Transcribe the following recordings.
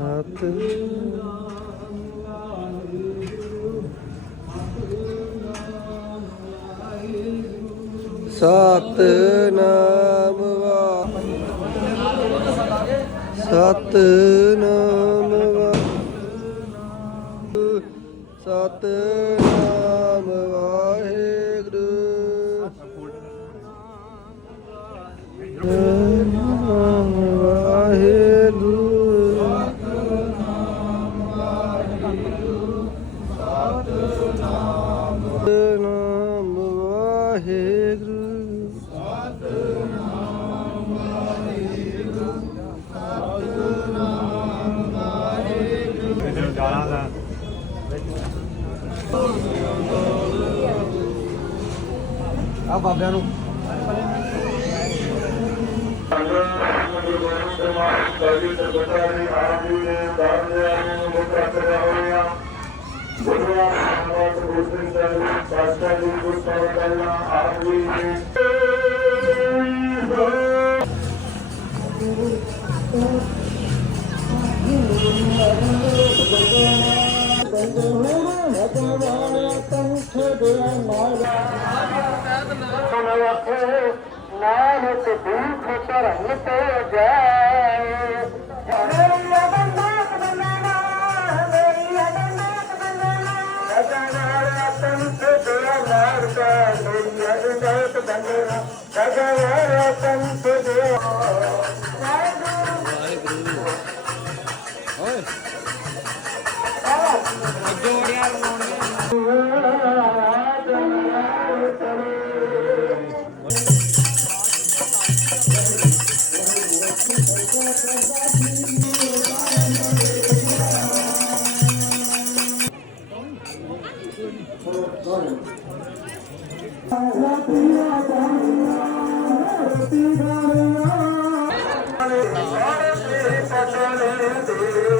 ਸਤ ਸਤ ਨਾਮ ਵਾ। ਸਤ ਨਾਮ ਵਾ। ਸਤ ਨਾਮ ਵਾਹਿਗੁਰੂ। ਆ ਬਾਬਿਆਂ ਨੂੰ। ਨਾਨਕ ਦੁਖ ਧਰਮ ਤੇ ਜਾਏ ਮੇਰੀ नारे गारतं दारो ग ਦਿਆ ਨਾਰ ਕਾ ਮੇਰੀ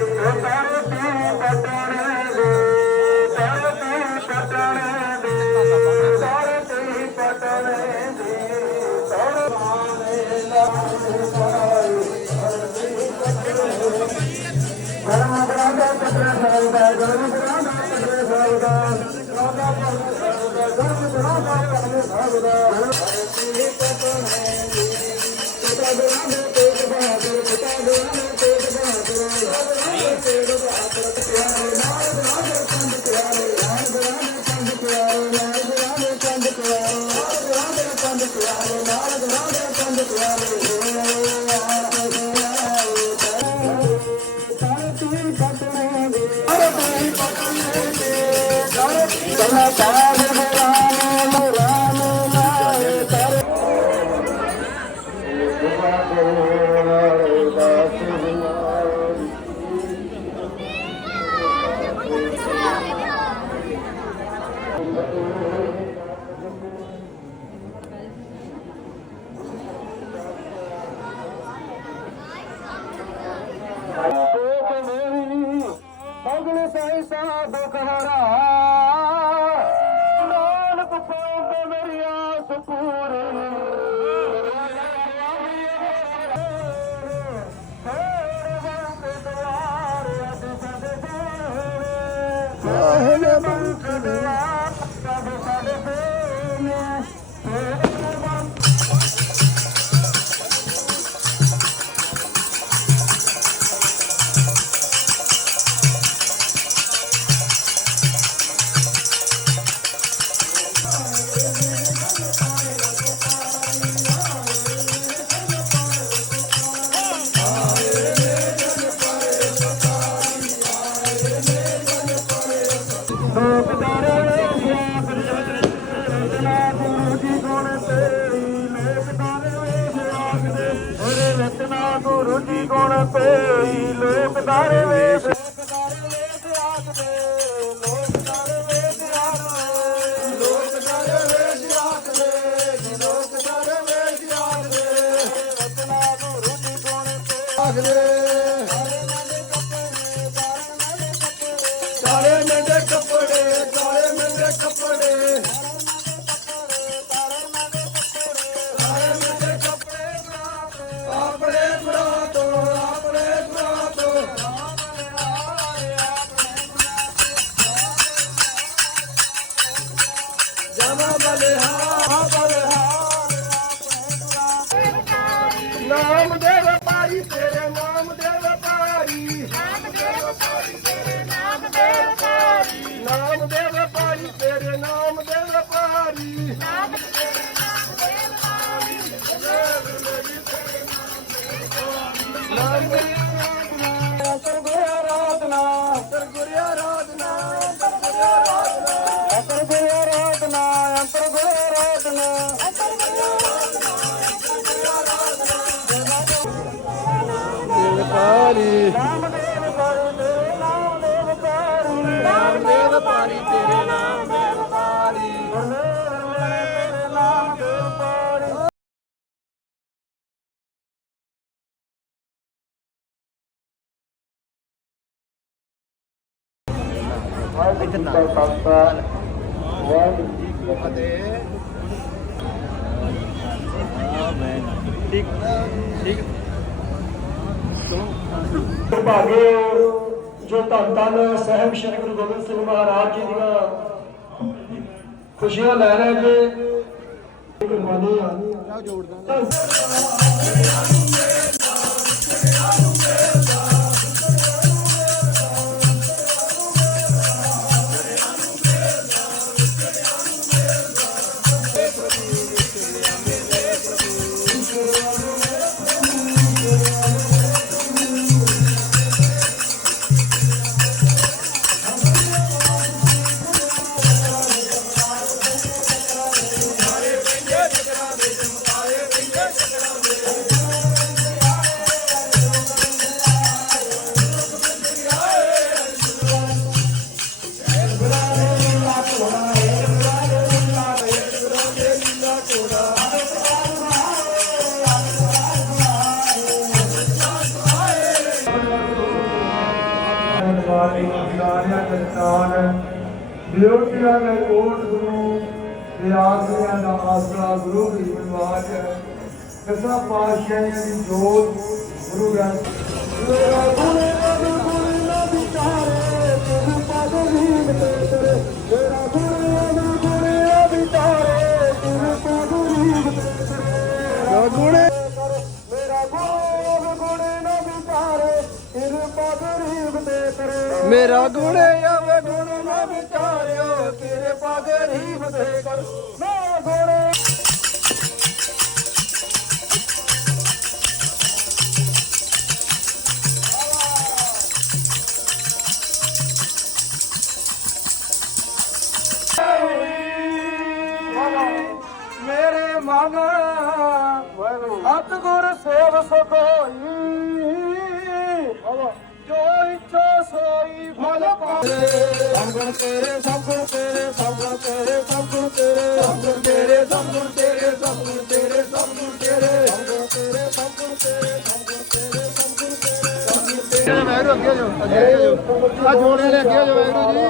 Bye. ਲੋਕਦਾਰੇ ਵੇਖ ਲੋਕਦਾਰੇ ਵੇਖ ਆਖਦੇ ਲੋਕਦਾਰੇ ਵੇਖ ਆਖਦੇ ਲੋਕਦਾਰੇ ਵੇਖ ਆਖਦੇ ਜੀ ਲੋਕਦਾਰੇ ਵੇਖ ਆਖਦੇ ਰਤਨਾ ਗੁਰੂ ਜੀ ਗੁਣ ਪਈ ਆਖਦੇ ਨਾਮ ਦੇਵ ਪਾਈ ਤੇਰੇ ਨਾਮ ਦੇਵ ਪਾਈ ਨਾਮ ਦੇਵ ਪਾਈ ਤੇਰੇ ਨਾਮ ਦੇਵ ਪਾਈ ਨਾਮ ਦੇਵ ਪਾਈ ਤੇਰੇ ਨਾਮ ਦੇਵ ਪਾਈ ਨਾਮ ਦੇਵ ਪਾਈ ਤੇਰੇ ਨਾਮ ਦੇਵ ਪਾਈ ਵਾਹਿਗੁਰੂ ਜੀ ਕਾ ਠੀਕ ਠੀਕ ਭਾਗੇ ਜੋ ਧੰਨ ਧੰਨ ਸਹਿਬ ਸ੍ਰੀ ਗੁਰੂ ਗੋਬਿੰਦ ਸਿੰਘ ਮਹਾਰਾਜ ਜੀ ਦੀਆਂ ਖੁਸ਼ੀਆਂ ਲੈ ਰਹੇ ਨੇ ਕੁਰਬਾਨੀ ਆ। ਵਾਲੀ ਗਾਰਿਆ ਕਰਤਾਨ ਬਿਰੋਧੀਆਂ ਦੇ ਕੋਟ ਗੁਰੂ ਤੇ ਆਸਰਿਆਂ ਦਾ ਆਸਰਾ ਗੁਰੂ ਦੀ ਨਿਵਾਜ ਕਸਾ ਪਾਤਸ਼ਾਹੀਆਂ ਦੀ ਜੋਤ ਗੁਰੂ ਗ੍ਰੰਥ ਮੇਰਾ ਗੁਣੇ ਰਬ ਗੁਣੇ ਨਾ ਵਿਚਾਰੇ ਤੂੰ ਪਦ ਨੀਮ ਤੇ ਤੇਰੇ ਮੇਰਾ ਗੁਣੇ ਰਬ ਗੁਣੇ ਨਾ ਵਿਚਾਰੇ ਤੂੰ ਪਦ ਨੀਮ ਤੇ ਤੇਰੇ ਗੁਣੇ ਮੇਰਾ ਗੁਣੇ ਮੇਰਾ ਗੁਣੇ ਆਵੇ ਗੁਣ ਨਾ ਵਿਚਾਰਿਓ ਤੇਰੇ ਪਗ ਰੀਬ ਦੇ ਕਰ ਮੈਂ ਗੁਣੇ। ਮੇਰੇ ਮਨ ਅਤ ਗੁਰ ਸੇਵ ਸੋਈ ਜੋ ਫਲ ਤੇਰੇ ਸਭ ਤੇਰੇ ਸਭ ਤੇਰੇ ਸਭ ਤੇਰੇ ਸਭ ਤੇਰੇ ਸਭ ਤੇਰੇ ਸਭ ਤੇਰੇ ਸਭ ਤੇਰੇ ਸਭ ਤੇਰੇ ਸਭ ਤੇਰੇ ਸਭ ਤੇਰੇ ਸਭ ਤੇਰੇ ਸਭ ਤੇਰੇ ਵੈਰੂ ਅੱਗੇ ਜੋ ਅੱਗੇ ਜੋ ਆ ਜੋੜੇ ਲੈ ਅੱਗੇ ਜੋ ਵੈਰੂ ਜੀ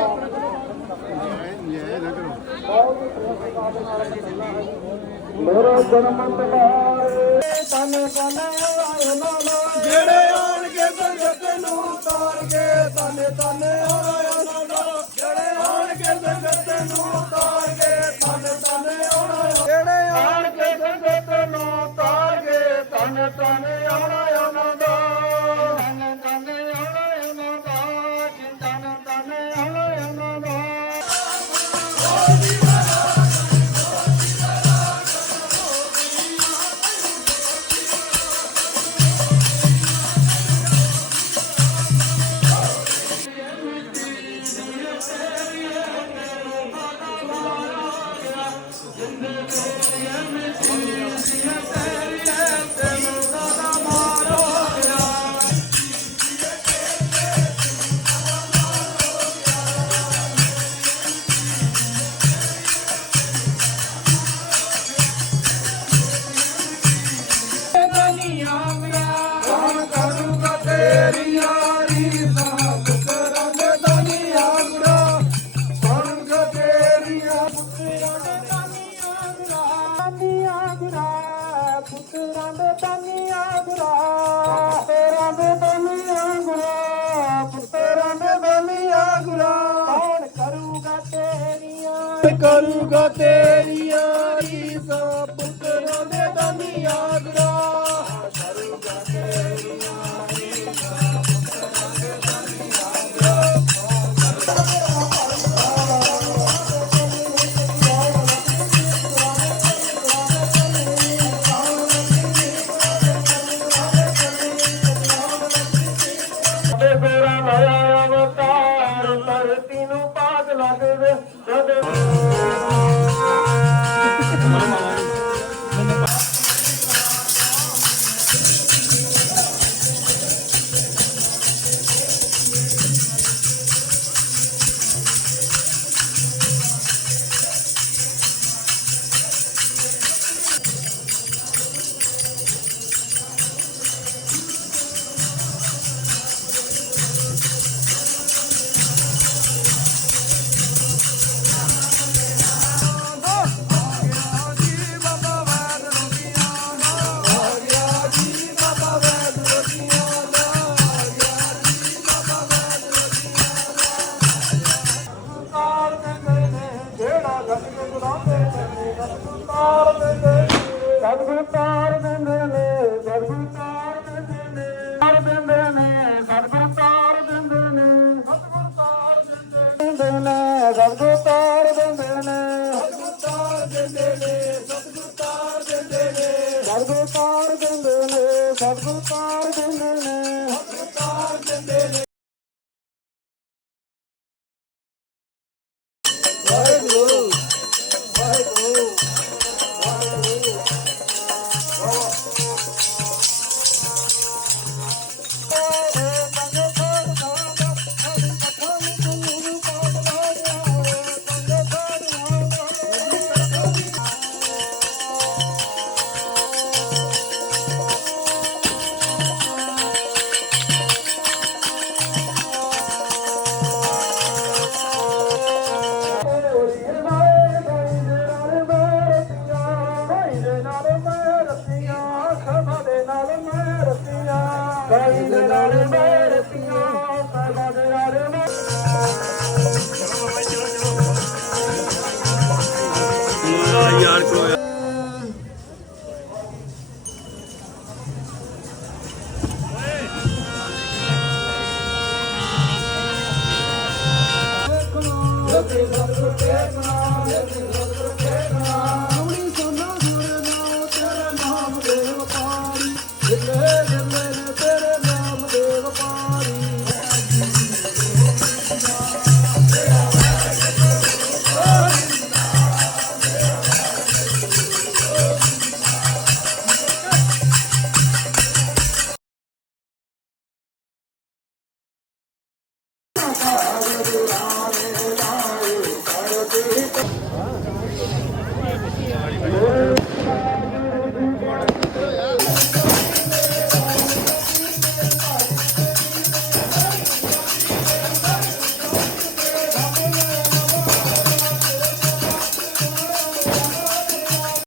ਮੇਰਾ ਜਨਮ ਤਮਾਰੇ ਤਨ ਤਨ ਆਏ ਨਾਨਾ ਜਿਹੜੇ ਆਣ ਕੇ ਸੰਗਤ ਨੂੰ ਤਾਰ ਕੇ ਤਨ ਤਨ ਅੰਮ੍ਰਿਤ ਨੂੰ ਤਾਗੇ ਤਨ ਤਨ ਆਣਾ Siyah ਸਤਿਗੁਰ ਤਾਰ ਦਿੰਦੇ ਨੇ। ਸਤਿਗੁਰ ਤਾਰ ਦਿੰਦੇ ਨੇ ਸਤਿਗੁਰ ਤਾਰ ਦਿੰਦੇ ਨੇ। ਸਤਿਗੁਰ ਤਾਰ ਦਿੰਦੇ ਨੇ ਸਤਿਗੁਰ ਤਾਰ ਦਿੰਦੇ ਨੇ। ਜਪੇ ਸਤਿਗੁਰ ਤੇ